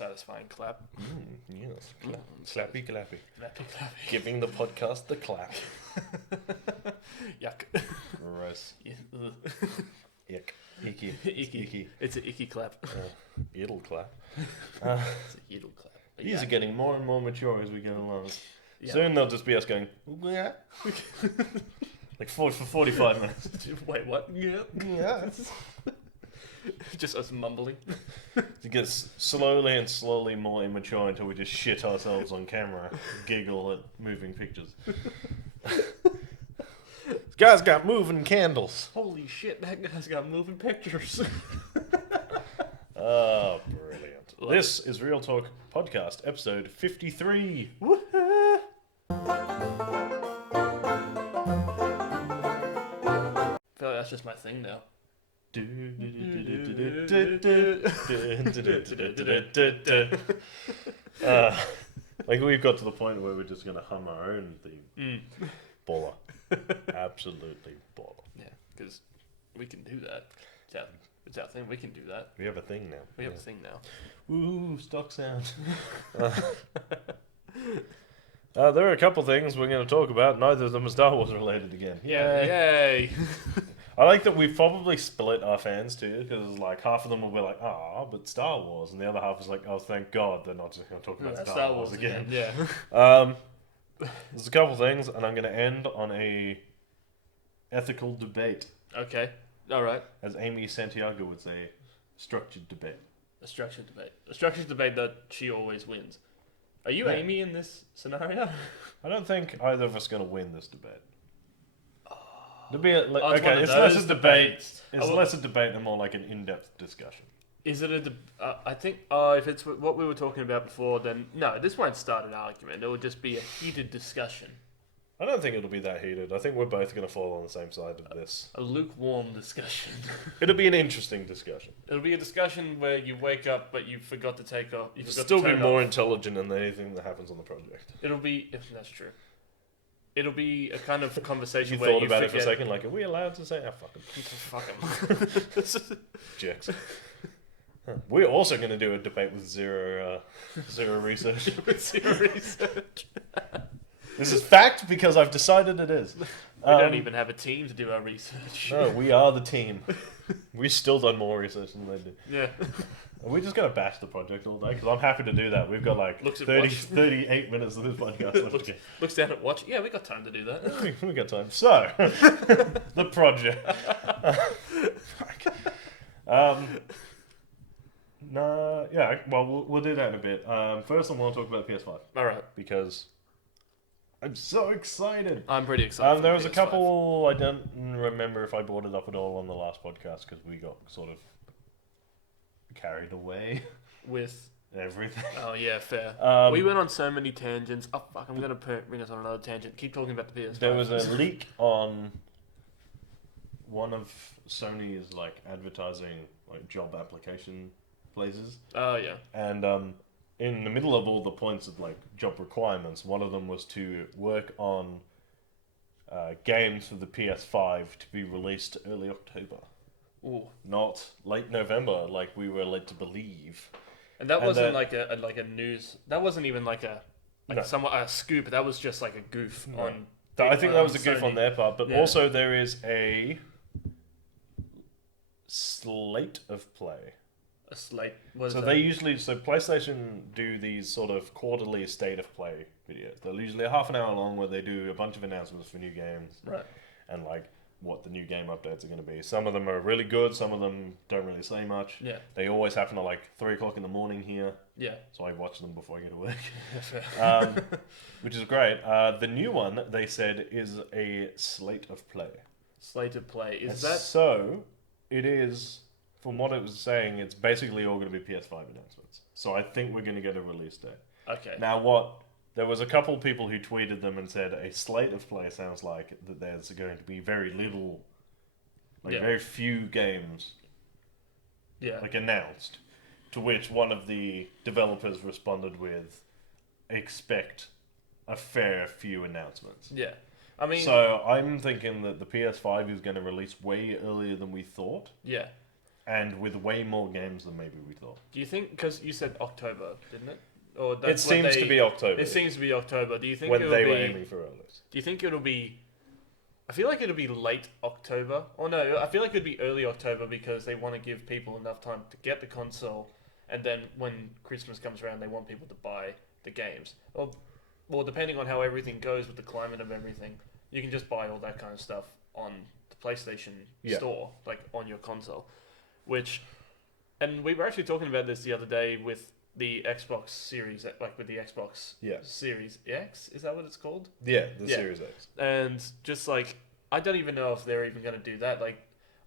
satisfying clap. Yes. Clappy, clappy. Clappy, clappy. Giving the podcast the clap. Yuck. Gross. Yeah, Ick. Icky. icky. It's an icky clap. It'll clap. It's a yiddle clap. These are getting more and more mature as we go along. Yeah. Soon they'll just be us going, yeah. Like for 45 minutes. Wait, what? Yeah. Just us mumbling. It gets slowly more immature until we just shit ourselves on camera, giggle at moving pictures. This guy's got moving candles. Holy shit, that guy's got moving pictures. Oh, brilliant. This is Real Talk Podcast, episode 53. Woohoo! I feel like that's just my thing now. Like we've got to the point where we're just going to hum our own theme. Baller. Absolutely baller. Yeah, because we can do that. It's our thing. We can do that. We have a thing now. We have a thing now. Woo, stock sound. There are a couple things we're going to talk about. Neither of them are Star Wars related again. Yay! I like that we've probably split our fans too, because like half of them will be like, but Star Wars, and the other half is like, oh, thank God they're not just going to talk about Star Wars again. Yeah. There's a couple things, and I'm going to end on a ethical debate. Okay. All right. As Amy Santiago would say, structured debate. A structured debate. A structured debate that she always wins. Are you Amy in this scenario? I don't think either of us are going to win this debate. It'll be it's less a debate. It's less a debate and more like an in-depth discussion. Is it I think if it's what we were talking about before, then no, this won't start an argument. It will just be a heated discussion. I don't think it'll be that heated. I think we're both going to fall on the same side of this. A lukewarm discussion. It'll be an interesting discussion. It'll be a discussion where you wake up but you forgot to take off. You'll still be more intelligent than anything that happens on the project. It'll be, if that's true. It'll be a kind of conversation you where thought you about it for a second, like, are we allowed to say, fuck him. Jerks. We're also going to do a debate with zero research. With zero research. This is fact because I've decided it is. We don't even have a team to do our research. No, we are the team. We've still done more research than they did. Yeah. Are we just going to bash the project all day? Because I'm happy to do that. We've got like 38 minminutes of this podcast left. Looks down at watch. Yeah, we got time to do that. we got time. So, the project. We'll do that in a bit. First, I want to talk about the PS5. All right. Because I'm so excited. I'm pretty excited. There was a couple, I don't remember if I brought it up at all on the last podcast because we got sort of carried away with everything. Oh yeah, fair. We went on so many tangents. Oh fuck, I'm gonna bring us on another tangent. Keep talking about the PS5. There was a leak on one of Sony's like advertising like job application places. Oh yeah. And in the middle of all the points of like job requirements, one of them was to work on games for the PS5 to be released early October. Ooh. Not late November, like we were led to believe. And that wasn't like a news. That wasn't even like a scoop. That was just like a goof on. I think that was a goof Sony. on their part, but also there is a slate of play. A slate. PlayStation do these sort of quarterly state of play videos. They're usually half an hour long, where they do a bunch of announcements for new games, right? And like what the new game updates are going to be. Some of them are really good, some of them don't really say much. Yeah. They always happen at like 3 o'clock in the morning here. Yeah. So I watch them before I go to work. Which is great. The new one, they said, is a slate of play. Slate of play. Is that... So, it is, from what it was saying, it's basically all going to be PS5 announcements. So I think we're going to get a release date. Okay. Now there was a couple people who tweeted them and said a slate of play sounds like that there's going to be very little, very few games announced. To which one of the developers responded with, expect a fair few announcements. Yeah. I mean... So I'm thinking that the PS5 is going to release way earlier than we thought. Yeah. and with way more games than maybe we thought. Do you think, because you said October, didn't it? Or It seems to be October. It seems to be October. Do you think when it'll they be, were aiming for release. Do you think it'll be... I feel like it'll be late October. Or no, I feel like it'd be early October because they want to give people enough time to get the console, and then when Christmas comes around, they want people to buy the games. Or depending on how everything goes with the climate of everything, you can just buy all that kind of stuff on the PlayStation store, like on your console. And we were actually talking about this the other day with the Xbox Series, like with the Xbox Series X, is that what it's called? Yeah, Series X. And just like, I don't even know if they're even going to do that. Like,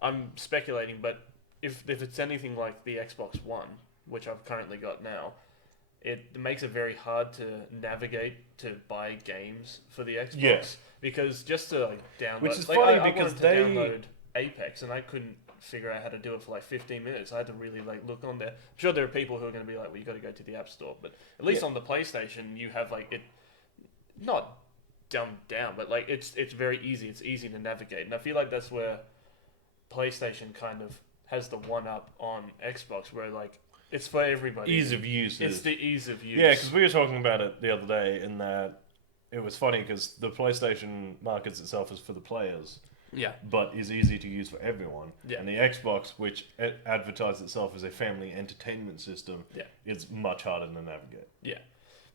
I'm speculating, but if it's anything like the Xbox One, which I've currently got now, it makes it very hard to navigate to buy games for the Xbox. Yeah. Because just to like download, which is like, funny I because wanted to download Apex and I couldn't figure out how to do it for like 15 minutes. I had to really like look on there. I'm sure there are people who are going to be like, well, you got to go to the App Store, but at least on the PlayStation you have like it not dumbed down, but like it's very easy. It's easy to navigate, and I feel like that's where PlayStation kind of has the one up on Xbox, where like it's for everybody. Ease of use. It's the ease of use. Yeah, because we were talking about it the other day, in that it was funny because the PlayStation markets itself as for the players. Yeah. But is easy to use for everyone. Yeah. And the Xbox, which advertises itself as a family entertainment system, is much harder to navigate. Yeah.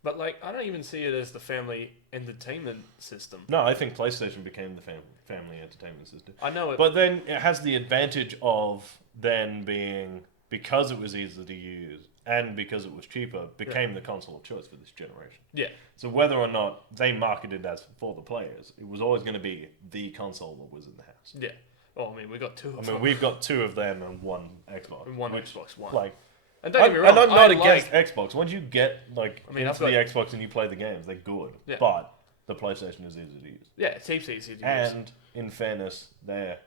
But like, I don't even see it as the family entertainment system. No, I think PlayStation became the family entertainment system. I know it. But then it has the advantage of then being, because it was easy to use and because it was cheaper, became the console of choice for this generation. Yeah. So whether or not they marketed as for the players, it was always going to be the console that was in the house. Yeah. Well, I mean, we got two of I them. mean, we've got two of them and one Xbox. And one Xbox One. Like, and don't get me wrong, and I'm not I against like... Xbox. Once you get into the Xbox and you play the games, they're good. Yeah. But the PlayStation is easy to use. Yeah, it's heaps easy to use. And in fairness, their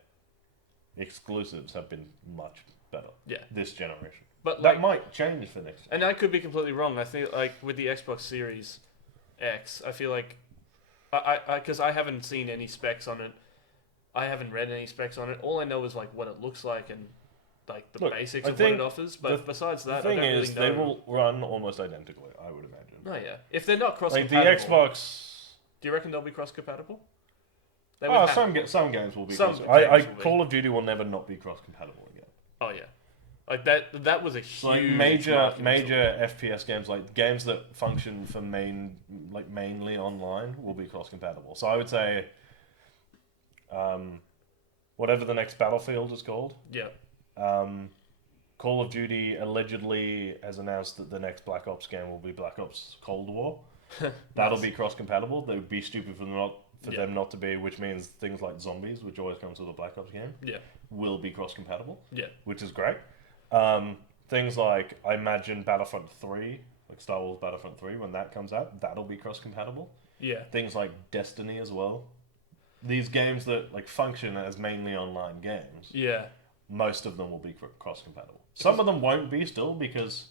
exclusives have been much better. Yeah. This generation. But that might change for next year. And I could be completely wrong. I think like with the Xbox Series X, I feel like because I haven't seen any specs on it. I haven't read any specs on it. All I know is like what it looks like and like the basics of what it offers. But besides that, I don't really know. They will run almost identically, I would imagine. Oh yeah, if they're not cross like compatible, the Xbox. Do you reckon they'll be cross compatible? Some games will be. Call of Duty will never not be cross compatible again. Oh yeah. Like that was a huge like major FPS games, like games that function for mainly online, will be cross compatible. So I would say, whatever the next Battlefield is called. Yeah. Call of Duty allegedly has announced that the next Black Ops game will be Black Ops Cold War. That'll be cross compatible. That would be stupid for them not to be, which means things like zombies, which always comes with a Black Ops game, will be cross compatible. Yeah. Which is great. Things like, I imagine Battlefront 3, like Star Wars Battlefront 3, when that comes out, that'll be cross-compatible. Yeah. Things like Destiny as well. These games that like function as mainly online games. Yeah. Most of them will be cross-compatible. Some of them won't be still because...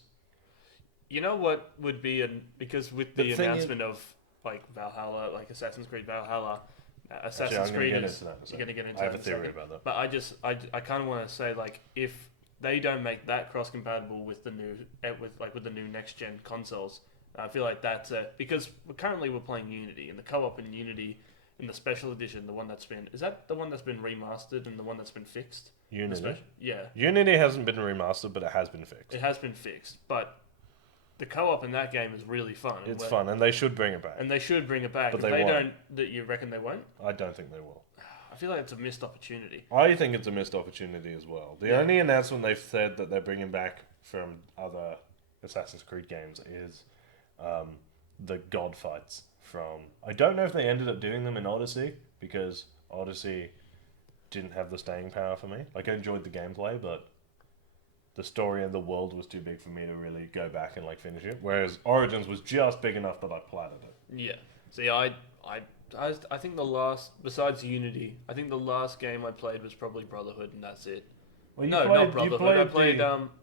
You know what would be because with the announcement of like Valhalla, like Assassin's Creed Valhalla, Assassin's Creed is... You're going to get into that. I have a theory about that. But I kind of want to say like if they don't make that cross-compatible with the new with the new next-gen consoles, I feel like that's because currently we're playing Unity, and the co-op in Unity in the special edition, the one that's been remastered and the one that's been fixed. Unity. Yeah. Unity hasn't been remastered, but it has been fixed. It has been fixed, but the co-op in that game is really fun. It's fun, and they should bring it back. And they should bring it back. But if they won't. don't, that you reckon they won't? I don't think they will. I feel like it's a missed opportunity. I think it's a missed opportunity as well. The only announcement they've said that they're bringing back from other Assassin's Creed games is the God fights from... I don't know if they ended up doing them in Odyssey, because Odyssey didn't have the staying power for me. Like, I enjoyed the gameplay, but the story and the world was too big for me to really go back and like finish it. Whereas Origins was just big enough that I platted it. Yeah. See, I think the last, besides Unity, I think the last game I played was probably Brotherhood, and that's it. Well, not Brotherhood.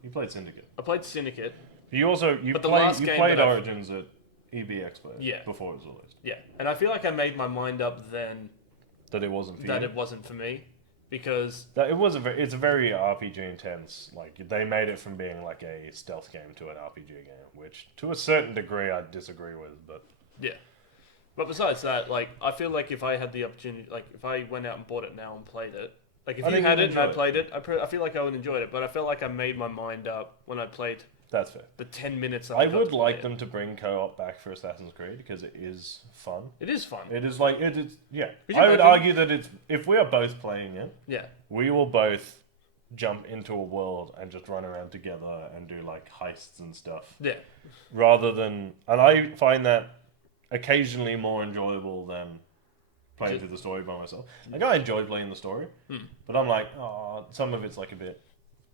You played Syndicate. I played Syndicate. You played Origins at EB Expo before it was released. Yeah, and I feel like I made my mind up then that it wasn't for you. That it wasn't for me, because it's a very RPG intense. Like they made it from being like a stealth game to an RPG game, which to a certain degree I disagree with. But yeah. But besides that, like I feel like if I had the opportunity, like if I went out and bought it now and played it, like if I you think had you'd it and I enjoy it. played it, I feel like I would enjoy it. But I felt like I made my mind up when I played that's fair. the 10 minutes that I got would to play like it. them to bring co-op back for Assassin's Creed because it is fun. It is fun. It is like it is. Yeah, Could you I would imagine- argue that it's if we are both playing it, Yeah. we will both jump into a world and just run around together and do like heists and stuff. Yeah. Rather than, and I find that occasionally more enjoyable than playing Just- through the story by myself. Like I enjoy playing the story, but I'm like, oh, some of it's like a bit.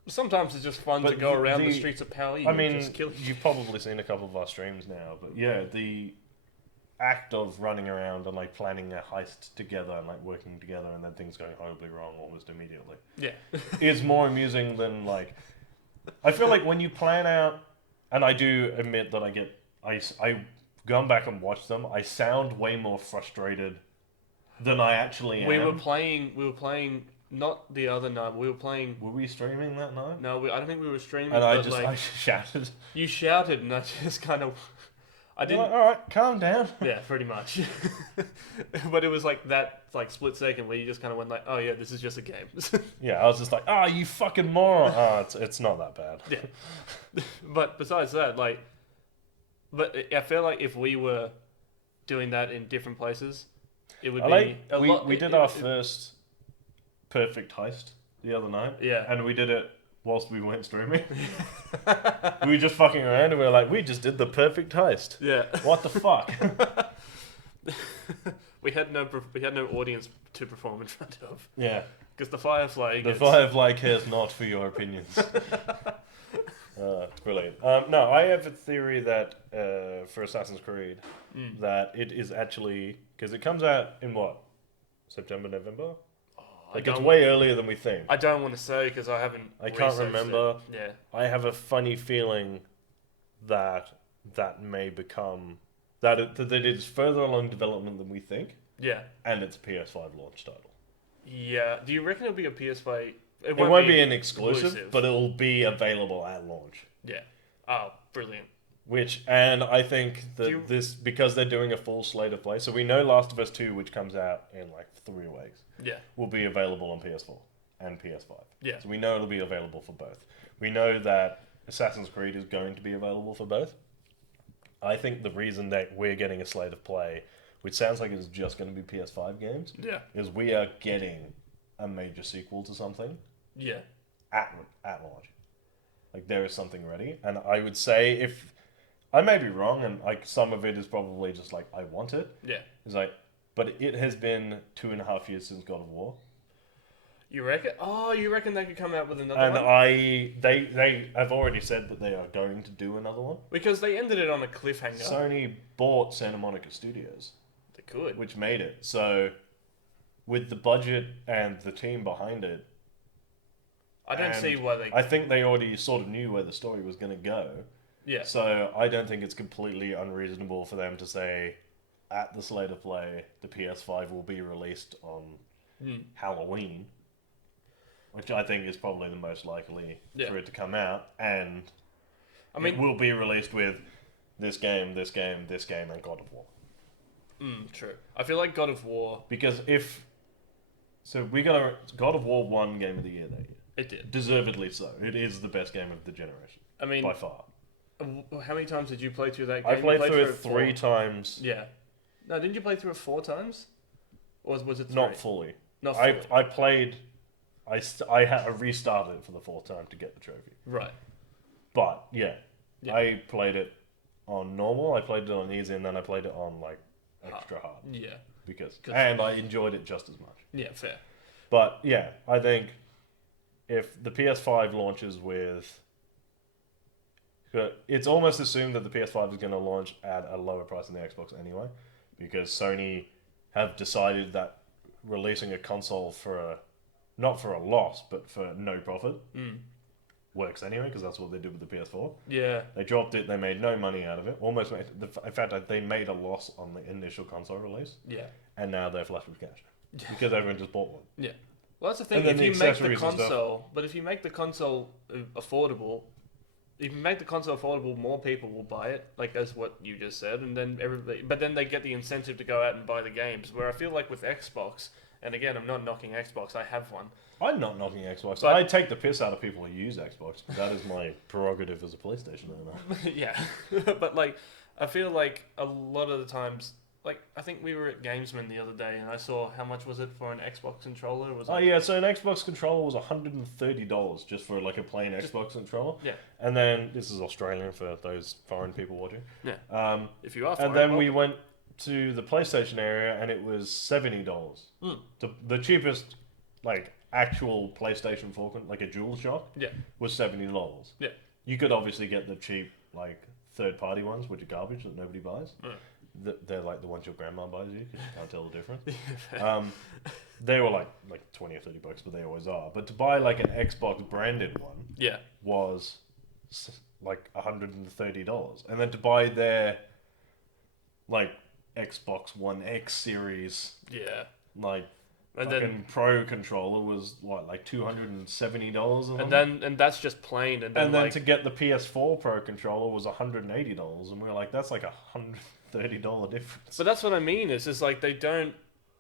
Sometimes it's just fun But to go around the the- streets of Pally I and mean, just kill. you've probably seen a couple of our streams now, but yeah, the act of running around and like planning a heist together and like working together and then things going horribly wrong almost immediately Yeah. is more amusing than like. I feel like when you plan out, and I do admit that I gone back and watched them. I sound way more frustrated than I actually am. We were playing not the other night. We were playing. Were we streaming that night? No, I don't think we were streaming. And but I like, shouted. you shouted, and I just kind of. I You're didn't. like, all right, calm down. Yeah, pretty much. But it was like that, like split second where you just kind of went like, "Oh yeah, this is just a game." Yeah, I was just like, ah, you fucking moron. Oh, it's not that bad. Yeah. But besides that, like, but I feel like if we were doing that in different places, it would I be like a lot. we did our first perfect heist the other night. Yeah. And we did it whilst we weren't streaming. We were just fucking around and we were like, we just did the perfect heist. Yeah. What the fuck? we had no audience to perform in front of Yeah. because the Firefly. The Gets, Firefly cares not for your opinions. Brilliant. No, I have a theory that for Assassin's Creed, that it is actually because it comes out in what September, November. Like it's way earlier than we think. I don't want to say because I haven't. I can't researched remember. It. Yeah. I have a funny feeling that may become that it is further along development than we think, Yeah. and it's a PS5 launch title. Yeah. Do you reckon it'll be a PS5? It won't be an exclusive, but it will be available at launch. Yeah. Oh, brilliant. And I think that Do you- this because they're doing a full slate of play. So we know Last of Us 2, which comes out in like 3 weeks, Yeah. will be available on PS4 and PS5. Yeah. So we know it'll be available for both. We know that Assassin's Creed is going to be available for both. I think the reason that we're getting a slate of play, which sounds like it's just going to be PS5 games, Yeah. is we are getting a major sequel to something Yeah. at launch. Like there is something ready, and I would say if I may be wrong, and like some of it is probably just like I want it. Yeah. It's like, but it has been 2.5 years since God of War, You reckon? Oh, you reckon they could come out with another and one? they have already said that they are going to do another one. Because they ended it on a cliffhanger. Sony bought Santa Monica Studios, They could. which made it. So, with the budget and the team behind it, I don't and see why they. I think they already sort of knew where the story was going to go. Yeah. So I don't think it's completely unreasonable for them to say, at the slate of play, the PS5 will be released on Halloween, which I think is probably the most likely for it to come out, and I mean, it will be released with this game, this game, this game, and God of War. True. I feel like God of War. Because we got a God of War won Game of the Year that year. It did. Deservedly so. It is the best game of the generation. I mean, by far. How many times did you play through that game? I played You through it 3 4? times. Yeah. No, didn't you play through it 4 times? Or was it 3? Not fully. Not fully. I played. I restarted it for the 4th time to get the trophy. Right. But yeah, Yeah. I played it on normal. I played it on easy, and then I played it on like extra hard Yeah. and I enjoyed it just as much. Yeah, fair. But yeah, I think if the PS5 launches with, it's almost assumed that the PS5 is going to launch at a lower price than the Xbox anyway, because Sony have decided that releasing a console not for a loss, but for no profit works anyway, because that's what they did with the PS4. Yeah. They dropped it, they made no money out of it. In fact, they made a loss on the initial console release, Yeah. and now they're flush with cash because everyone just bought one. Yeah. Well, that's the thing. And then If the you make the accessories and stuff. console, but if you make the console affordable, if you make the console affordable, more people will buy it. Like as what you just said, and then everybody. But then they get the incentive to go out and buy the games. Where I feel like with Xbox, and again, I'm not knocking Xbox. I have one. I'm not knocking Xbox. But- I take the piss out of people who use Xbox. That is my prerogative as a PlayStation owner. Yeah, but like I feel like a lot of the times, like I think we were at Gamesman the other day, and I saw how much was it for an Xbox controller? It was Oh like, yeah, so an Xbox controller was $130 just for like a plain Xbox controller. Yeah. And then this is Australian for those foreign people watching. Yeah. If you are, And then we went to the PlayStation area, and it was $70. Mm. The cheapest, like actual PlayStation 4, like a DualShock, Yeah. was $70. Yeah. You could obviously get the cheap, like third-party ones, which are garbage that nobody buys. Mm. They're like the ones your grandma buys you because you can't tell the difference. They were like 20 or $30, but they always are. But to buy like an Xbox branded one, Yeah. was like $130, and then to buy their like Xbox One X series, Yeah. like And fucking then Pro controller was what, like $270 or something? and that's just plain, and then, And then like, to get the PS4 Pro controller was $180, and we were like, that's like $130 difference. but that's what I mean. Is like they don't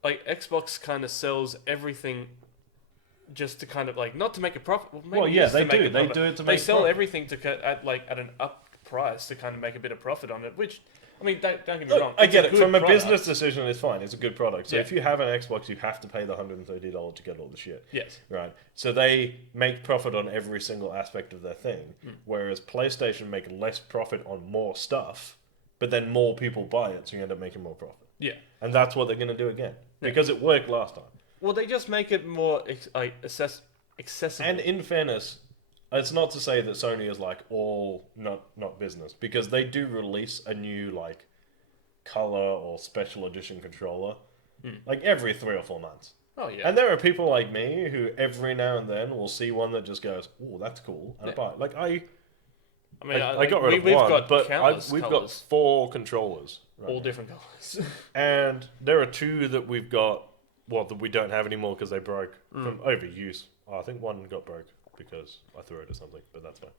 like Xbox kind of sells everything just to kind of like not to make a profit. Well, maybe Well, it yeah, is to they make do. a They profit. do it to They make sell profit. everything at an up price to kind of make a bit of profit on it. Which I mean, don't get me Look, wrong. I it's get a it. good From a product. business decision, it's fine. It's a good product. So Yeah. if you have an Xbox, you have to pay the $130 to get all the shit. Yes. Right. So they make profit on every single aspect of their thing, Mm. whereas PlayStation make less profit on more stuff, but then more people buy it, so you end up making more profit. Yeah. And that's what they're going to do again, Yeah. because it worked last time. Well, they just make it more accessible. And in fairness, it's not to say that Sony is like all not business, because they do release a new like color or special edition controller like every 3 or 4 months. Oh yeah. And there are people like me who every now and then will see one that just goes, "Oh, that's cool," and I buy it. Like I mean, I got rid of we've one, got but countless we've got colours, 4 controllers, right all now. different colors. And there are 2 that we've got, well, that we don't have anymore because they broke from overuse. Oh, I think one got broke because I threw it or something, but that's fine.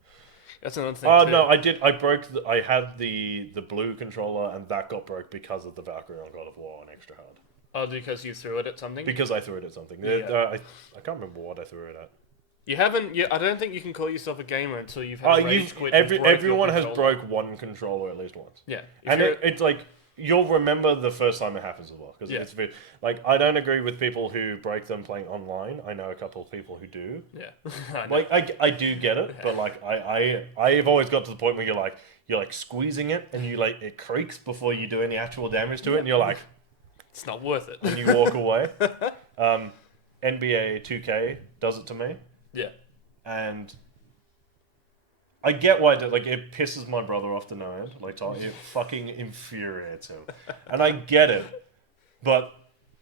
That's another thing. Oh too. no, I did. I broke. I had the blue controller, and that got broke because of the Valkyrie on God of War on extra hard. Oh, because you threw it at something. Because I threw it at something. Yeah. I can't remember what I threw it at. You haven't. I don't think you can call yourself a gamer until you've had a rage quit. and broke your Everyone has controller. broke one controller at least once. Yeah. If And you're- it's like you'll remember the first time it happens as well, because Yeah. it's like I don't agree with people who break them playing online. I know a couple of people who do. yeah. I know. Like I do get it, but like I've always got to the point where you're like squeezing it and you like it creaks before you do any actual damage to it, and you're like, it's not worth it. and you walk away. NBA 2K does it to me, Yeah. and I get why it pisses my brother off to no end. Like it fucking infuriates him, and I get it, but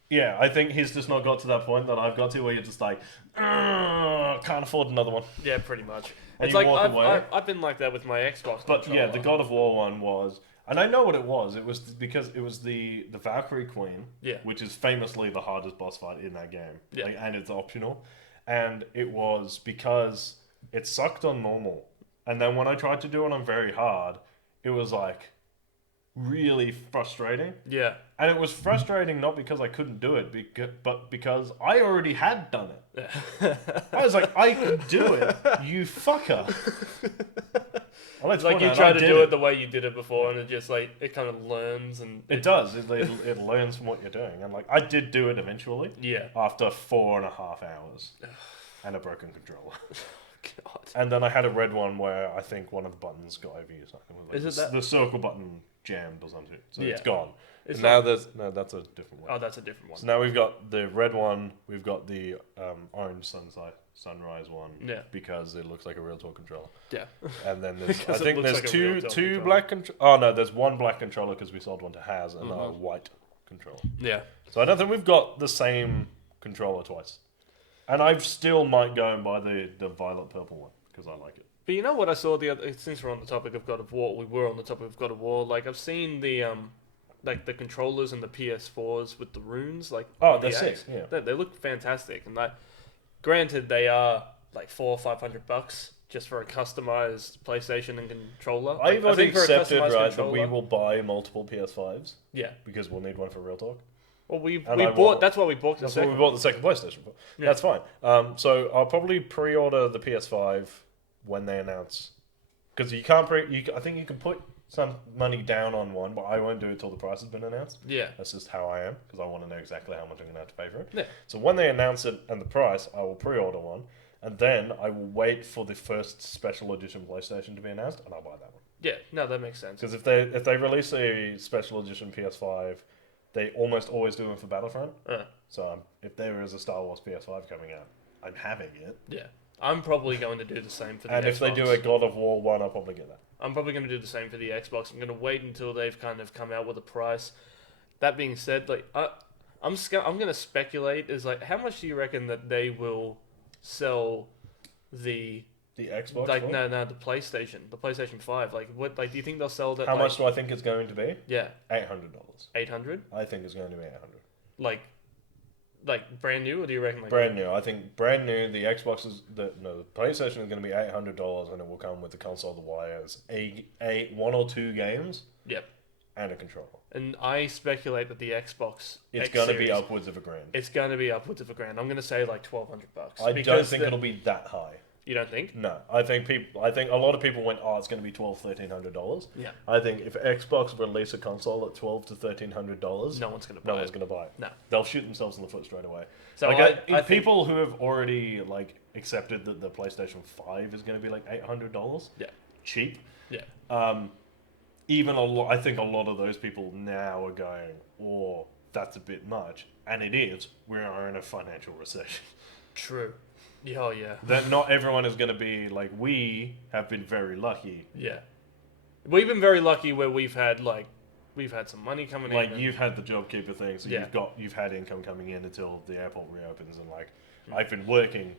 yeah, I think he's just not got to that point that I've got to, where you're just like, can't afford another one. Yeah, pretty much. And It's you like walk away. I've been like that with my Xbox. But yeah, the controller. God of War one was, and I know what it was. It was because it was the Valkyrie Queen, Yeah. which is famously the hardest boss fight in that game, Yeah. and it's optional. And it was because it sucked on normal, and then when I tried to do it on very hard, it was like really frustrating. Yeah. And it was frustrating not because I couldn't do it, but because I already had done it. I was like, I could do it, you fucker. Well, let's It's like point you out, try I to did do it the way you did it before, and it just like it kind of learns and It does. It learns from what you're doing. And like, I did do it eventually yeah. after 4.5 hours and a broken controller. God. And then I had a red one where I think one of the buttons got overused. Like, Is it that? the circle button jammed or something? So Yeah. it's gone. It's And now not- that's a different one. Oh, that's a different one. So now we've got the red one. We've got the orange sunrise one. Yeah. Because it looks like a real talk controller. Yeah. And then there's, I Because it think looks there's like a real two talk two controller. black control. Oh no, there's one black controller because we sold one to Has and a Mhm. white controller. Yeah. So I don't think we've got the same controller twice. And I still might go and buy the violet purple one because I like it. But you know what I saw the other, since we're on the topic of God of War, we were on the topic of God of War. Like I've seen the like the controllers and the PS4s with the runes. Like Oh, on they're the sick. X. Yeah. They look fantastic, and Granted, they are like $400-500 just for a customized PlayStation and controller. Like, I've already I think for a accepted, customized right, that we controller- will buy multiple PS5s Yeah. because we'll need one for Real Talk. Well, we And we I bought. want- That's why we bought the That's what second. we bought the second PlayStation for. Yeah. That's fine. So I'll probably pre-order the PS5 when they announce, because you can't I think you can put some money down on one, but I won't do it till the price has been announced. Yeah. That's just how I am, because I want to know exactly how much I'm going to have to pay for it. Yeah. So when they announce it and the price, I will pre-order one, and then I will wait for the first special edition PlayStation to be announced, and I'll buy that one. Yeah. No, that makes sense. Because if they release a special edition PS5, they almost always do them for Battlefront. So if there is a Star Wars PS5 coming out, I'm having it. Yeah. I'm probably going to do the same for the And Xbox. if they do a God of War one, I'll probably get that. I'm probably going to do the same for the Xbox. I'm going to wait until they've kind of come out with a price. That being said, like I'm going to speculate is like how much do you reckon that they will sell the Xbox like one? no the PlayStation 5, like what, like do you think they'll sell that? How like, much do I think it's going to be? Yeah, $800. 800. I think it's going to be 800. Like brand new, or do you reckon like Brand new. I think brand new. The PlayStation is going to be $800, and it will come with the console, the wires, one or two games. Yep. And a controller. And I speculate that the Xbox It's X going to Series, be upwards of $1,000. It's going to be upwards of $1,000. I'm going to say like $1,200. I don't think it'll be that high. You don't think? No, I think a lot of people went, oh, it's going to be $1,200-1,300. Yeah. I think if Xbox release a console at $1,200 to $1,300, No one's going to buy it. going to buy it. No. They'll shoot themselves in the foot straight away. So like I think people who have already like accepted that the PlayStation 5 is going to be like $800. Yeah. Cheap. Yeah. Even I think a lot of those people now are going, oh, that's a bit much, and it is. We are in a financial recession. True. Yeah, oh yeah. That not everyone is going to be like, we have been very lucky. Yeah. We've been very lucky where we've had some money coming in. Like you've had the JobKeeper thing, so Yeah. you've had income coming in until the airport reopens, and like I've been working.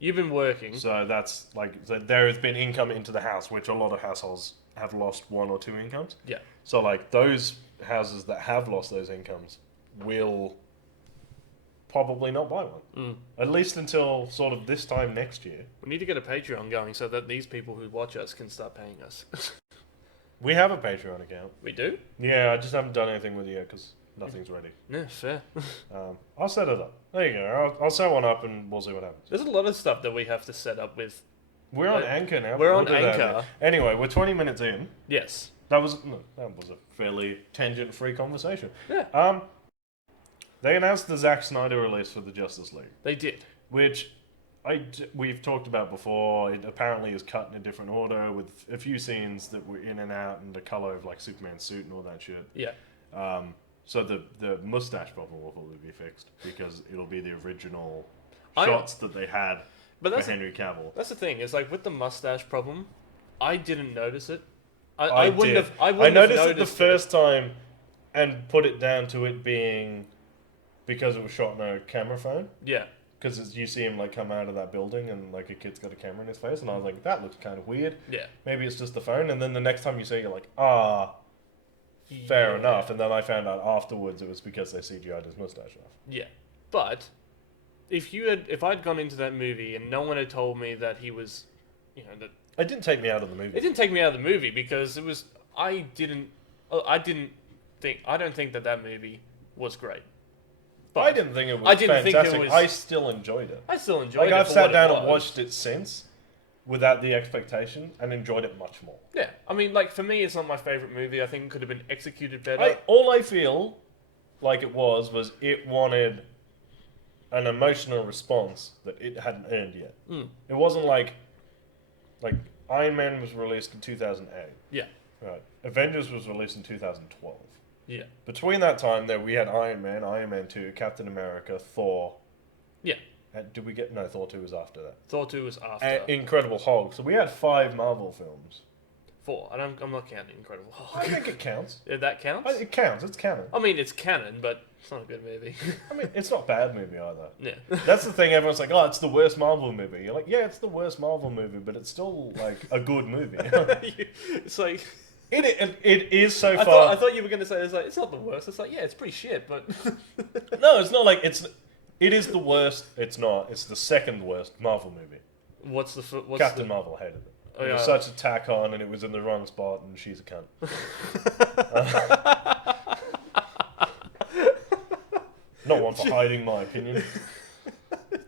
You've been working. So that's so there has been income into the house, which a lot of households have lost one or two incomes. Yeah. So like those houses that have lost those incomes will probably not buy one. At least until sort of this time next year. We need to get a Patreon going so that these people who watch us can start paying us. We have a Patreon account. We do? Yeah, I just haven't done anything with it yet because nothing's ready. Yeah, fair. I'll set it up. There you go. I'll set one up and we'll see what happens. There's a lot of stuff that we have to set up with. We're on Anchor now. We're on We'll do that Anchor. Anyway, we're 20 minutes in. Yes. That was a fairly tangent-free conversation. Yeah. They announced the Zack Snyder release for the Justice League, They did. which we've talked about before. It apparently is cut in a different order with a few scenes that were in and out and the color of like Superman's suit and all that shit. Yeah. So the mustache problem will probably be fixed because it'll be the original I- shots that they had But for that's Henry Cavill. That's the thing. Is like with the mustache problem, I didn't notice it. I I wouldn't did. have. I wouldn't noticed have it the noticed first time and put it down to it being because it was shot on a camera phone. Yeah. Because you see him like come out of that building and like a kid's got a camera in his face, and I was like, that looks kind of weird. Yeah. Maybe it's just the phone. And then the next time you see it, you're like, fair Yeah. enough. And then I found out afterwards it was because they CGI'd his mustache off. Yeah. But if I'd gone into that movie and no one had told me that he was, that It didn't take me out of the movie. it didn't take me out of the movie because it was I don't think that movie was great. But I didn't think it was I didn't think it fantastic. was- I still enjoyed it. I still enjoyed Like it. I've for sat what down it and was. watched it since without the expectation and enjoyed it much more. Yeah, I mean, like for me, it's not my favorite movie. I think it could have been executed better. All I feel like it was it wanted an emotional response that it hadn't earned yet. It wasn't like Iron Man was released in 2008. Yeah, Right. Avengers was released in 2012. yeah, Between that time, we had Iron Man 2, Captain America, Thor. yeah. Did we get... No, Thor 2 was after that. Thor 2 was after And Incredible Hulk. So we had 5 Marvel films. 4. I'm not counting Incredible I Hulk. think it counts. Yeah, that counts. It counts. It's canon. I mean, it's canon, but it's not a good movie. I mean, it's not a bad movie either. Yeah. That's the thing. Everyone's like, "Oh, it's the worst Marvel movie." You're like, "Yeah, it's the worst Marvel movie, but it's still like a good movie." It's like it is so I far. thought you were gonna say it's not the worst. It's like, yeah, it's pretty shit, but No, it's not like it's. It is the worst. It's not. It's the second worst Marvel movie. What's Captain Marvel hated it. Oh, It yeah. was such a tack on, and it was in the wrong spot, and she's a cunt. Not one for hiding my opinion.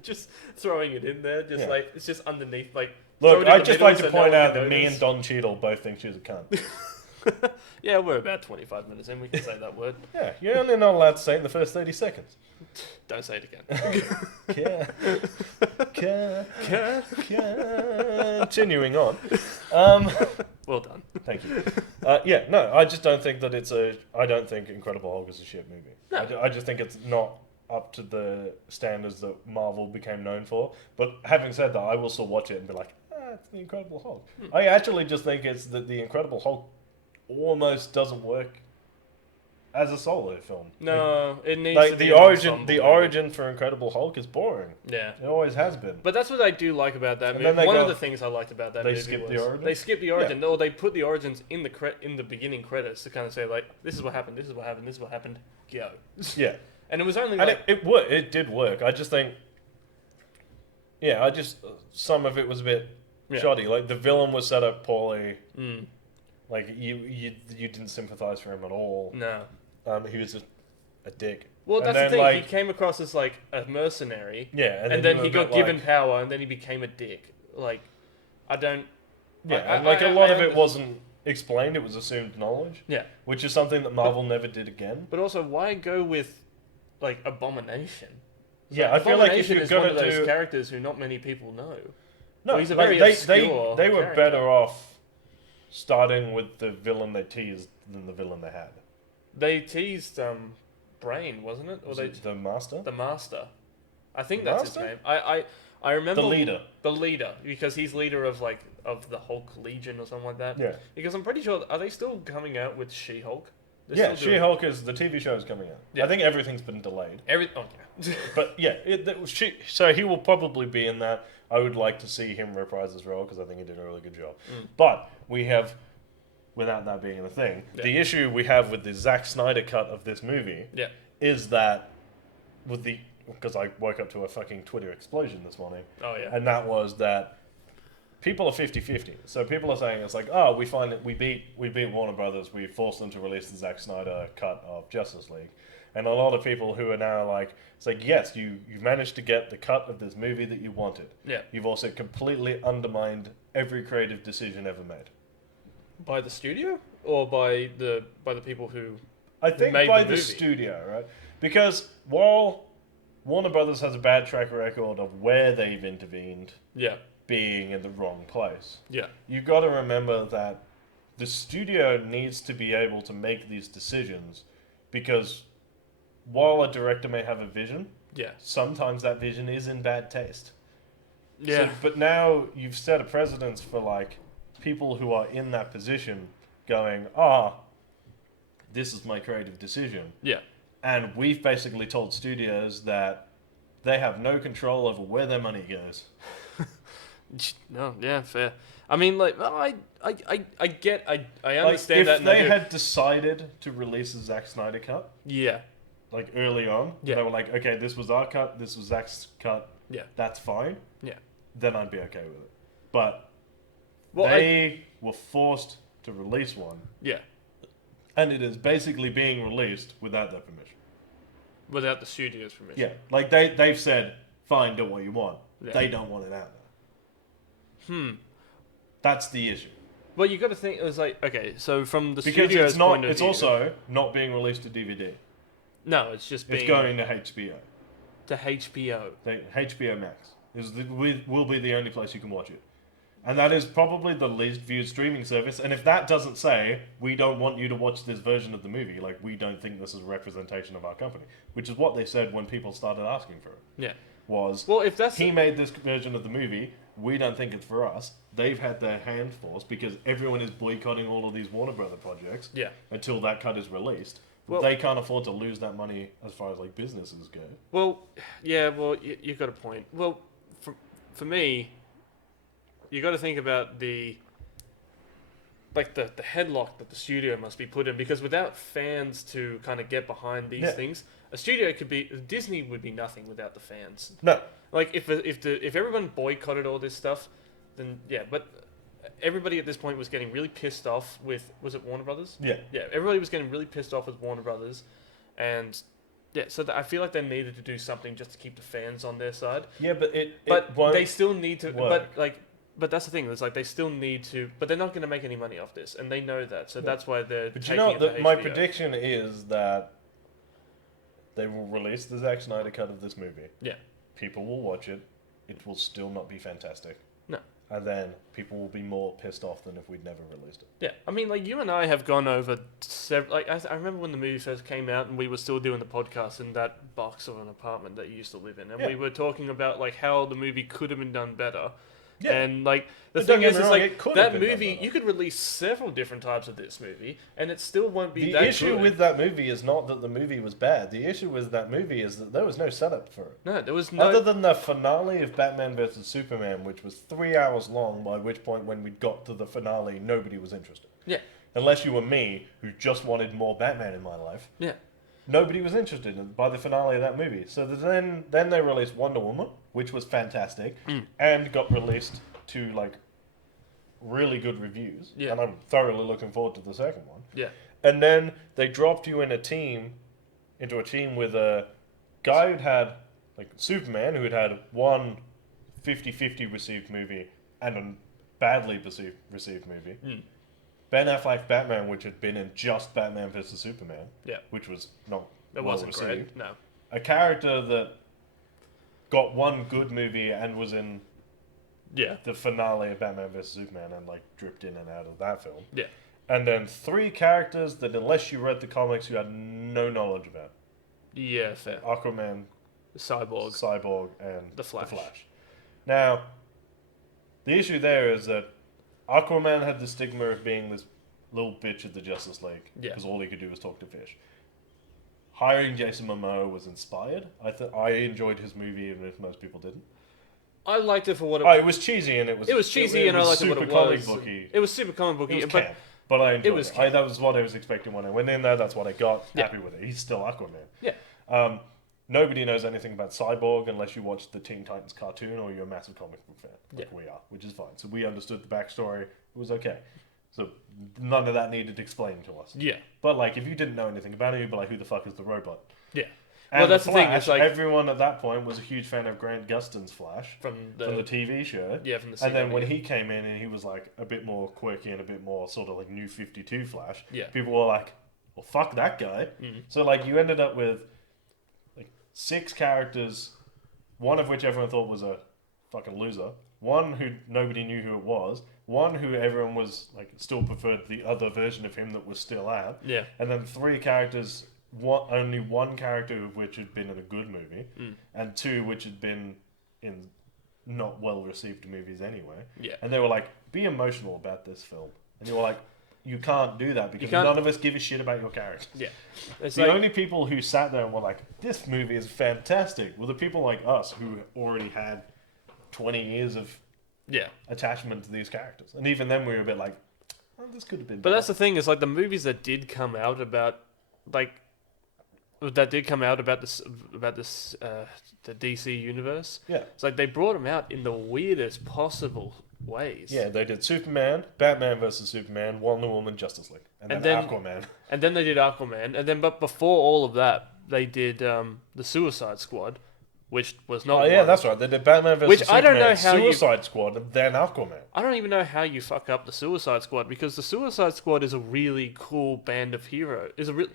Just throwing it in there, just Yeah. like it's just underneath, like. Look, throw it in I'd the just middle like so to no point one out can that me notice. and Don Cheadle both think she's a cunt. Yeah, we're about 25 minutes in. We can say that word. Yeah, you're only not allowed to say it in the first 30 seconds. Don't say it again. Continuing on. Well done. Thank you. Yeah, no, I just don't think that it's a. I don't think Incredible Hulk is a shit movie. No. I just think it's not up to the standards that Marvel became known for. But having said that, I will still watch it and be like, it's the Incredible Hulk. I actually just think it's that the Incredible Hulk almost doesn't work as a solo film. No, it needs Like to be the an origin, ensemble the movie. origin for Incredible Hulk is boring. Yeah. It always has been. But that's what I do like about that And movie. then they One of go- the things I liked about that they movie skip was the origin? they skip the origin, or they put the origins in the beginning credits to kind of say like, this is what happened, this is what happened, this is what happened, go. Yeah. And it was only And like it did work. I just think, some of it was a bit shoddy. Like the villain was set up poorly. Like you didn't sympathize for him at all. no. He was just a dick. Well, And that's the then, thing. like- he came across as like a mercenary, Yeah, and then you he were a got bit given like- power, and then he became a dick. Like, I don't. Yeah, I- and like I- a lot I of it under- wasn't explained. It was assumed knowledge. Yeah, Which is something that Marvel never did again. but also, why go with like Abomination? It's Yeah, like, I feel like if Abomination you're is one gonna of those do characters who not many people know. no, well, he's a like, very they obscure they were character. better off starting with the villain they teased than the villain they had. They teased Brain, wasn't it? Or Was they it the Master? the Master. I think The that's his Master? name. I remember The leader. The leader, because he's leader of the Hulk Legion or something like that. Yeah. Because I'm pretty sure, are they still coming out with She-Hulk? They're Yeah, still doing- She-Hulk is the TV show is coming out. Yeah. I think everything's been delayed, Oh yeah. but yeah, so he will probably be in that. I would like to see him reprise his role because I think he did a really good job. But we have, without that being the thing, the issue we have with the Zack Snyder cut of this movie Yeah. is that because I woke up to a fucking Twitter explosion this morning, Oh yeah. and that was that people are 50-50. So people are saying it's like, oh, we find that we beat Warner Brothers, we forced them to release the Zack Snyder cut of Justice League. And a lot of people who are now like, it's like, yes, you've managed to get the cut of this movie that you wanted. Yeah. You've also completely undermined every creative decision ever made. By the studio or by the people who? I think made by the the movie. studio, right? Because while Warner Brothers has a bad track record of where they've intervened Yeah. being in the wrong place, Yeah. you got to remember that the studio needs to be able to make these decisions because while a director may have a vision, Yeah. sometimes that vision is in bad taste. Yeah. So, but now you've set a precedence for like people who are in that position going, this is my creative decision. Yeah. And we've basically told studios that they have no control over where their money goes. No. Yeah. Fair. I mean, like, I Like, understand if that. and they do. had decided to release a Zack Snyder cut, Yeah. like early on, Yeah. they were like, okay, this was our cut, this was Zack's cut, Yeah. that's fine, Yeah. then I'd be okay with it. But Well, they were forced to release one, yeah. and it is basically being released without their permission. Without the studio's permission. Yeah, like they've said, fine, do what you want. Yeah. They don't want it out there. That's the issue. Well, you got to think. It was like, okay, so from the Because studio's it's not. point of It's view, also not being released to DVD. no. It's just being It's going to HBO. to HBO. HBO Max will be the only place you can watch it, and that is probably the least viewed streaming service. And if that doesn't say we don't want you to watch this version of the movie, like we don't think this is a representation of our company, which is what they said when people started asking for it. Yeah. Was Well, if that's he made this version of the movie? We don't think it's for us. They've had their hand forced because everyone is boycotting all of these Warner Brother projects. Yeah. Until that cut is released. Well- They can't afford to lose that money as far as like businesses go. Well, yeah. Well, you've got a point. Well, for me, you got to think about the like the headlock that the studio must be put in, because without fans to kind of get behind these things, a studio could be Disney would be nothing without the fans. No. Like if everyone boycotted all this stuff, then yeah, but everybody at this point was getting really pissed off with, was it Warner Brothers? Yeah. Yeah, everybody was getting really pissed off with Warner Brothers, and yeah, so I feel like they needed to do something just to keep the fans on their side. Yeah, but it But they still need to. work. But that's the thing. It's like they still need to. But they're not going to make any money off this, and they know that. So that's why they're. But taking it to my HBO. prediction is that they will release the Zack Snyder cut of this movie. Yeah. People will watch it. It will still not be fantastic. No. And then people will be more pissed off than if we'd never released it. Yeah, I mean, like you and I have gone over several. Like I remember when the movie first came out, and we were still doing the podcast in that box of an apartment that you used to live in, and we were talking about like how the movie could have been done better. Yeah. And like the But thing don't is, get me is wrong, like it could that have been done movie, better. you could release several different types of this movie, and it still won't be The that issue good. with that movie is not that the movie was bad. The issue with that movie is that there was no setup for it. No, there was no. Other than the finale of Batman vs Superman, which was 3 hours long, by which point when we got to the finale, nobody was interested. Yeah. Unless you were me, who just wanted more Batman in my life. Yeah. Nobody was interested by the finale of that movie. So then they released Wonder Woman, which was fantastic, and got released to like really good reviews. Yeah. And I'm thoroughly looking forward to the second one. Yeah. And then they dropped you into a team with a guy who'd had, like Superman, who'd had one 50-50 received movie and a badly received movie. Ben Affleck Batman, which had been in just Batman vs Superman, which was not It well wasn't received. great. No. A character that got one good movie and was in the finale of Batman vs Superman and like dripped in and out of that film. Yeah. And then 3 characters that, unless you read the comics, you had no knowledge about. Yeah, fair. Aquaman, Cyborg, and The Flash. Now, the issue there is that Aquaman had the stigma of being this little bitch of the Justice League because all he could do was talk to fish. Hiring Jason Momoa was inspired. I enjoyed his movie, even if most people didn't. I liked it for what it was. It was cheesy, and it was cheesy, and I liked it what it was. Super comic booky. It was super comic booky, It was but camp, but I enjoyed was it. camp. That was what I was expecting when I went in there. That's what I got. Happy with it. He's still Aquaman. yeah, Nobody knows anything about Cyborg unless you watch the Teen Titans cartoon or you're a massive comic book fan, like we are, which is fine. So we understood the backstory. It was okay. So none of that needed explained to us. yeah, But like, if you didn't know anything about it, you'd be like, "Who the fuck is the robot?" yeah. And Well, that's the thing. Flash, It's like everyone at that point was a huge fan of Grant Gustin's Flash from the TV show. yeah from the And then CW. when he came in and he was like a bit more quirky and a bit more sort of like New 52 Flash, Yeah. people were like, "Well, fuck that guy." So like you ended up with like 6 characters, one of which everyone thought was a fucking loser, one who nobody knew who it was, one who everyone was like still preferred the other version of him that was still out, yeah, and then 3 characters. Only one character of which had been in a good movie, and 2 which had been in not well received movies anyway. yeah. And they were like, "Be emotional about this film," and you were like, "You can't do that because can't- none of us give a shit about your characters." Yeah. It's The like, only people who sat there and were like, "This movie is fantastic," were the people like us who already had 20 years of yeah. attachment to these characters, and even then we were a bit like, "Oh, this could have been." But better." that's the thing, is like the movies that did come out about this the DC universe. Yeah. It's like they brought them out in the weirdest possible ways. Yeah, they did Superman, Batman vs Superman, Wonder Woman, Justice League, and then Aquaman. And then they did Aquaman, and then but before all of that, they did the Suicide Squad, which was not. Oh yeah, that's right. They did Batman vs Which Superman, I don't know how Suicide Squad, and then Aquaman. I don't even know how you fuck up the Suicide Squad, because the Suicide Squad is a really cool band of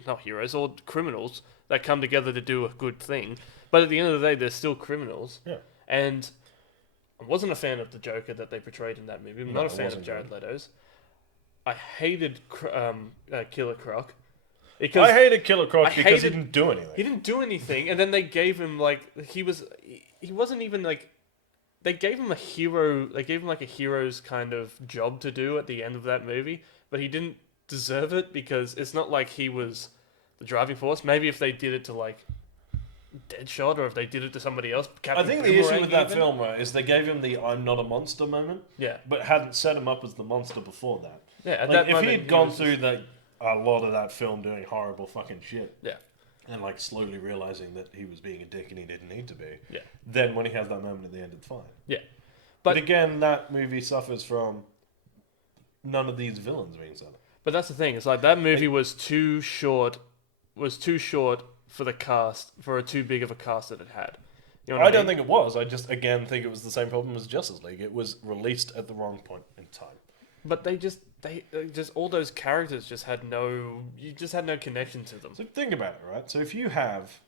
not heroes, or criminals that come together to do a good thing. But at the end of the day, they're still criminals. Yeah. And I wasn't a fan of the Joker that they portrayed in that movie. I'm not a fan of Jared Leto's. I hated Killer Croc. Because I hated Killer Croc because he didn't do anything. he didn't do anything, and then they gave him he wasn't even like. They gave him a hero. They gave him like a hero's kind of job to do at the end of that movie, but he didn't deserve it because it's not like he was the driving force. Maybe if they did it to like Deadshot, or if they did it to somebody else. I think the issue with that film, right, is they gave him the "I'm not a monster" moment, Yeah, but hadn't set him up as the monster before that. Yeah, at Like, that if moment, he had gone through a lot of that film doing horrible fucking shit, Yeah. and like slowly realizing that he was being a dick and he didn't need to be, Yeah. then when he has that moment at the end, it's fine. Yeah. But But again, that movie suffers from none of these villains being set up. But that's the thing. It's like that movie was too short. Was too short for the cast, for a too big of a cast that it had. You know what I I don't mean? think it was. I just again think it was the same problem as Justice League. It was released at the wrong point in time. But they just all those characters just had no. You just had no connection to them. So think about it, right? So if you have,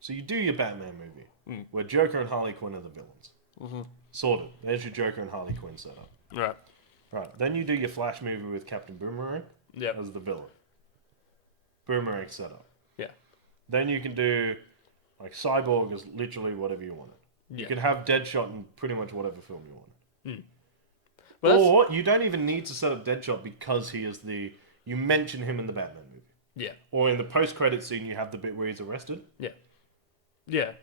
so you do your Batman movie Mm. where Joker and Harley Quinn are the villains. Mm-hmm. Sorted. There's your Joker and Harley Quinn setup. Right. Right. Then you do your Flash movie with Captain Boomerang Yeah. as the villain. Boomerang setup. Yeah. Then you can do like Cyborg as literally whatever you wanted. You Yeah. can have Deadshot in pretty much whatever film you want. But that's, Or you don't even need to set up Deadshot because he is the. You mention him in the Batman movie. yeah. Or in the post-credit scene, you have the bit where he's arrested. Yeah.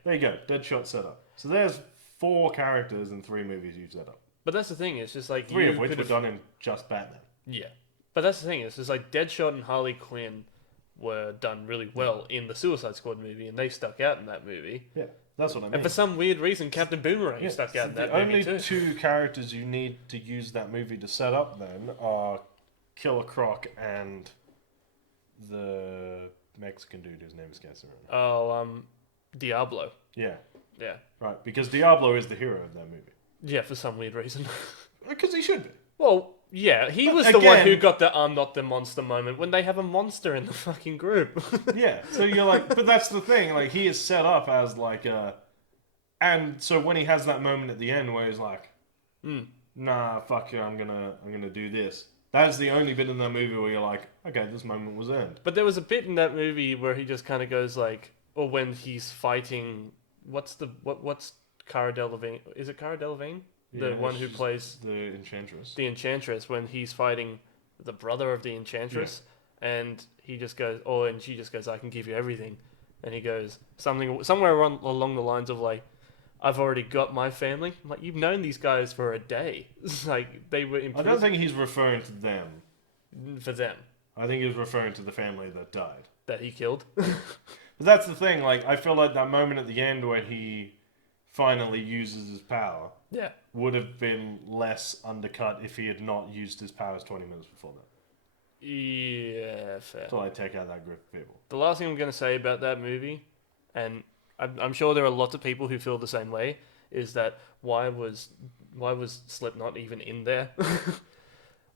There you go, Deadshot set up. So there's 4 characters in 3 movies you've set up. But that's the thing. It's just like 3 you of which were could've- done in just Batman. Yeah. But that's the thing. It's just like Deadshot and Harley Quinn were done really well in the Suicide Squad movie, and they stuck out in that movie. Yeah, that's what I mean. And for some weird reason, Captain Boomerang Yeah, stuck so out in that the movie only too. 2 characters you need to use that movie to set up then are Killer Croc and the Mexican dude whose name escapes me right now. Oh, Diablo. Yeah, Yeah. right. Because Diablo is the hero of that movie. Yeah, for some weird reason. Because he should be. Well, yeah, he But was the one again- who got the "I'm not the monster" moment when they have a monster in the fucking group. Yeah, so you're like, but that's the thing. Like he is set up as like a, and so when he has that moment at the end where he's like, "Nah, fuck you, I'm gonna do this." That's the only bit in that movie where you're like, "Okay, this moment was earned." But there was a bit in that movie where he just kind of goes like, or when he's fighting, what's Cara Delevingne? Is it Cara Delevingne? The Yeah, one who she's plays the Enchantress. the Enchantress, when he's fighting the brother of the Enchantress, and he just goes, and she just goes, "I can give you everything," and he goes somewhere along the lines of like, "I've already got my family." I'm like, you've known these guys for a day. It's like they were in I don't think he's referring to them. for them I think he's referring to the family that died. that he killed. But that's the thing. Like I feel like that moment at the end where he finally uses his power Yeah. would have been less undercut if he had not used his powers 20 minutes before that. Yeah, fair. So I take out that group of people. The last thing I'm going to say about that movie, and I'm sure there are lots of people who feel the same way, is that why was Slipknot even in there?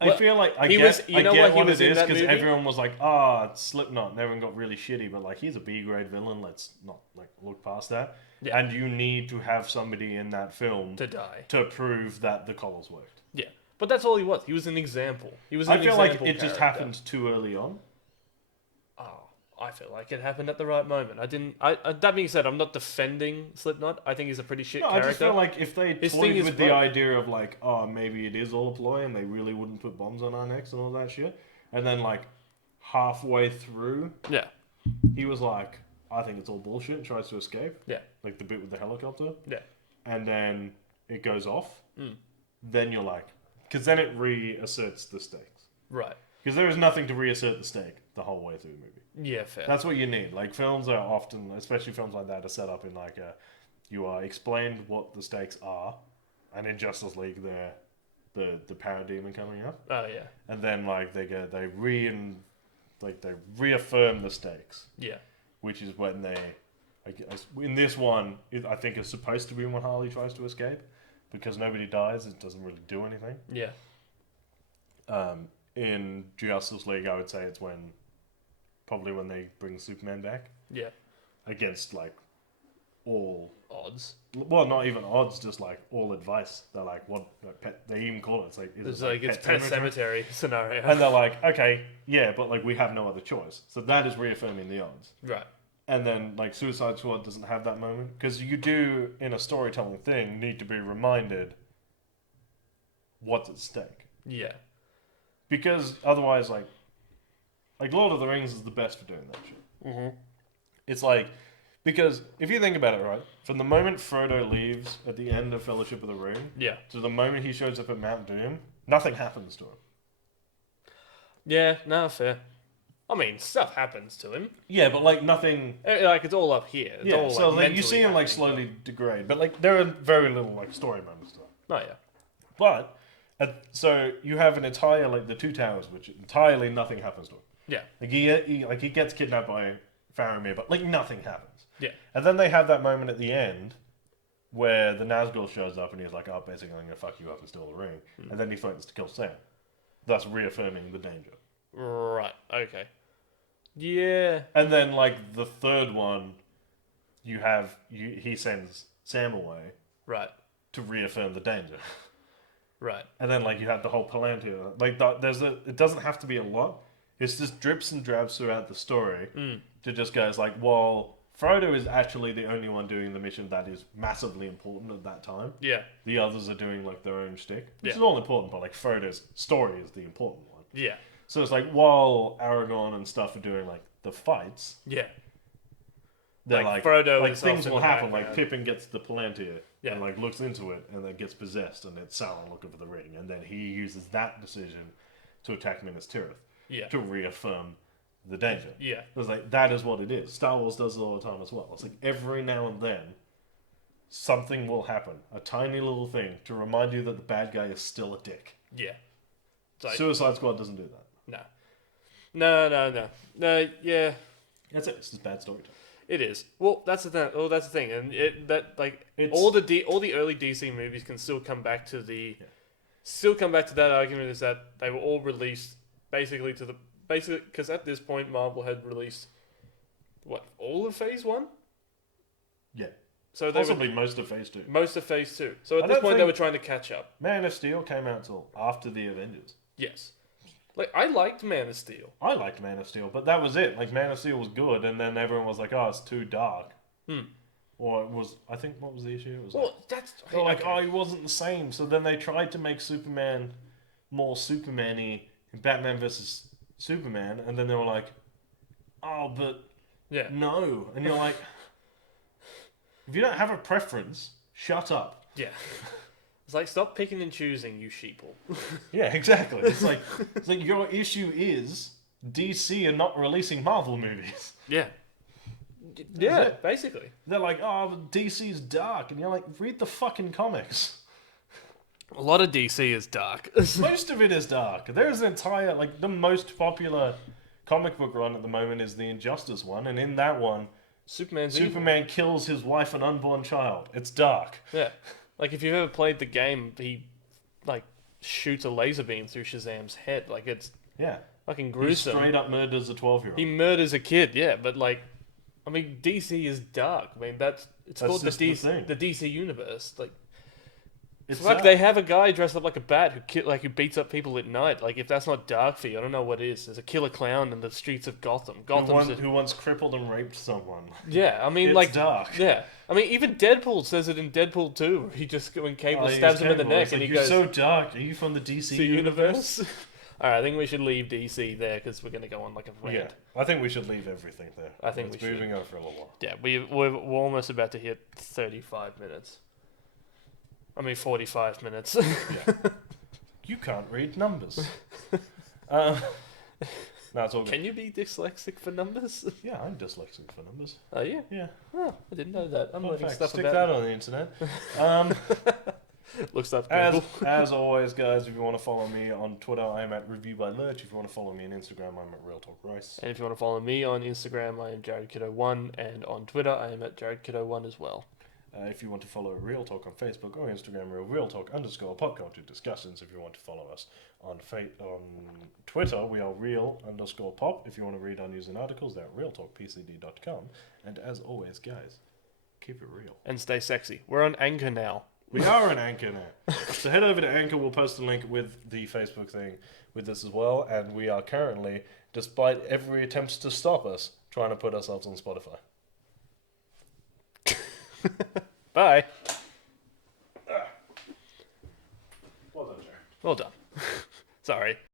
I feel like I he get, was- you I know get why he what was it in is that because movie? everyone was like, it's Slipknot, and everyone got really shitty. But like, he's a B grade villain. Let's not like look past that. Yeah. And you need to have somebody in that film To die. to prove that the collars worked. Yeah. But that's all he was. He was an example. He was an I feel like example it just character. happened too early on. Oh, I feel like it happened at the right moment. I didn't. That being said, I'm not defending Slipknot. I think he's a pretty shit No, I character. just feel like if they His thing toyed is with the broke. idea of like, maybe it is all a ploy and they really wouldn't put bombs on our necks and all that shit, and then like halfway through, Yeah. he was like, I think it's all bullshit and tries to escape. Yeah. Like the bit with the helicopter. Yeah. And then it goes off. Mm. Then you're like, because then it reasserts the stakes. Right. Because there is nothing to reassert the stake the whole way through the movie. Yeah, fair. That's what you need. Like films are often, especially films like that, are set up in like you are explained what the stakes are, and in Justice League they're the parademon coming up, Oh, yeah. and then like they reaffirm the stakes, Yeah. which is when they, I guess, in this one, I think is supposed to be when Harley tries to escape, because nobody dies, it doesn't really do anything. Yeah. In Justice League, I would say it's probably when they bring Superman back Yeah. against like all, Odds. well, not even odds, just like all advice. They're like, what pet? They even call it. It's like, It's like it's Pet Cemetery scenario. and they're like, okay, yeah, but like we have no other choice. So that is reaffirming the odds. Right. And then like Suicide Squad doesn't have that moment because you do in a storytelling thing need to be reminded what's at stake. Yeah. Because otherwise, like Lord of the Rings is the best for doing that shit. Mm-hmm. It's like, because if you think about it, right, from the moment Frodo leaves at the end of Fellowship of the Ring Yeah. to the moment he shows up at Mount Doom, nothing happens to him. Yeah, no, fair. I mean, stuff happens to him. Yeah, but like nothing. Like, it's all up here. It's Yeah, all, so like, like you see him like mentally slowly degrade, but like there are very little like story moments to it. happening. Oh, But so you have an entire like the Two Towers, which entirely nothing happens to him. yeah. Like he gets kidnapped by Faramir, but like nothing happens. Yeah. And then they have that moment at the end where the Nazgul shows up and he's like, "Oh, basically, I'm gonna fuck you up and steal the ring," and then he threatens to kill Sam, thus reaffirming the danger. Right, okay. Yeah. And then like the third one, he sends Sam away Right, to reaffirm the danger. right. And then like you have the whole Palantir. Like it doesn't have to be a lot. It's just drips and drabs throughout the story to just goes like, well, Frodo is actually the only one doing the mission that is massively important at that time. Yeah, The others are doing like their own shtick, which Yeah. is all important, but like Frodo's story is the important one. yeah, So it's like while Aragorn and stuff are doing like the fights, yeah. they're Like, like Frodo like is things off in will the happen. Like background. Pippin gets the Palantir Yeah. and like looks into it and then gets possessed, and it's Sauron looking for the ring, and then he uses that decision to attack Minas Tirith Yeah, to reaffirm the danger. yeah, It's like that is what it is. Star Wars does it all the time as well. It's like every now and then something will happen, a tiny little thing to remind you that the bad guy is still a dick. yeah. It's like, Suicide Squad doesn't do that. no, yeah. That's it. It's just bad storytelling. It is. Well, that's the thing. That's the thing, and It's- all the early DC movies can still come back to that argument is that they were all released basically because at this point Marvel had released all of Phase 1. Yeah, So they were possibly most of Phase 2. most of Phase 2. So I at this don't point they think- were trying to catch up. Man of Steel came out till after the Avengers. Yes. Like, I liked Man of Steel. I liked Man of Steel, but that was it. Like Man of Steel was good, and then everyone was like, "Oh, it's too dark." Or it was. I think what was the issue? It was Well, that's they were like, okay. "Oh, he wasn't the same." So then they tried to make Superman more Superman-y in Batman versus Superman, and then they were like, "Oh, but Yeah. no," and you're like, "If you don't have a preference, shut up." Yeah. It's like, stop picking and choosing, you sheeple. Yeah, exactly. It's like your issue is DC are not releasing Marvel movies. Yeah. Yeah, it. basically. They're like, "Oh, but DC's dark," and you're like, "Read the fucking comics." A lot of DC is dark. Most of it is dark. There's an entire the most popular comic book run at the moment is the Injustice one, and in that one, Superman's evil. Superman kills his wife and unborn child. It's dark. Yeah. Like, if you've ever played the game, he, shoots a laser beam through Shazam's head. Like, it's Yeah, fucking he gruesome. straight up murders a 12-year-old. He murders a kid, yeah, but, I mean, DC is dark. I mean, it's That's called the just the DC, thing. the DC universe. Like, It's fuck, dark. they have a guy dressed up like a bat who beats up people at night. Like, if that's not dark for you, I don't know what is. There's a killer clown in the streets of Gotham. Who once crippled and raped someone. Yeah, I mean, It's dark. Yeah, I mean, even Deadpool says it in Deadpool 2, where he just when Cable Oh, stabs he's him in the Cable. neck, It's and like, he "You're goes, so dark. Are you from the DC "The universe?" universe." All right, I think we should leave DC there because we're gonna go on a rant. Yeah, I think we should leave everything there. I think it's we should. moving on for a little while. Yeah, we're almost about to hit 35 minutes. I mean, 45 minutes. You can't read numbers. No, it's all good. Can you be dyslexic for numbers? Yeah, I'm dyslexic for numbers. Oh yeah. Yeah. Oh, I didn't know that. I'm Fun learning fact. stuff Stick about that on the internet. looks up As, Google. as always, guys, if you want to follow me on Twitter, I'm at Review by Lurch. If you want to follow me on Instagram, I'm at Real Talk Rice. And if you want to follow me on Instagram, I am JaredKiddo1, and on Twitter, I am at JaredKiddo1 as well. If you want to follow Real Talk on Facebook or Instagram, Real Talk _ pop culture discussions. If you want to follow us on Twitter, we are Real _ pop. If you want to read our news and articles, they're at realtalkpcd.com. And as always, guys, keep it real. And stay sexy. We're on Anchor now. We are an Anchor now. So head over to Anchor. We'll post a link with the Facebook thing with this as well. And we are currently, despite every attempt to stop us, trying to put ourselves on Spotify. Bye. Well done, Jared. Well done. Sorry.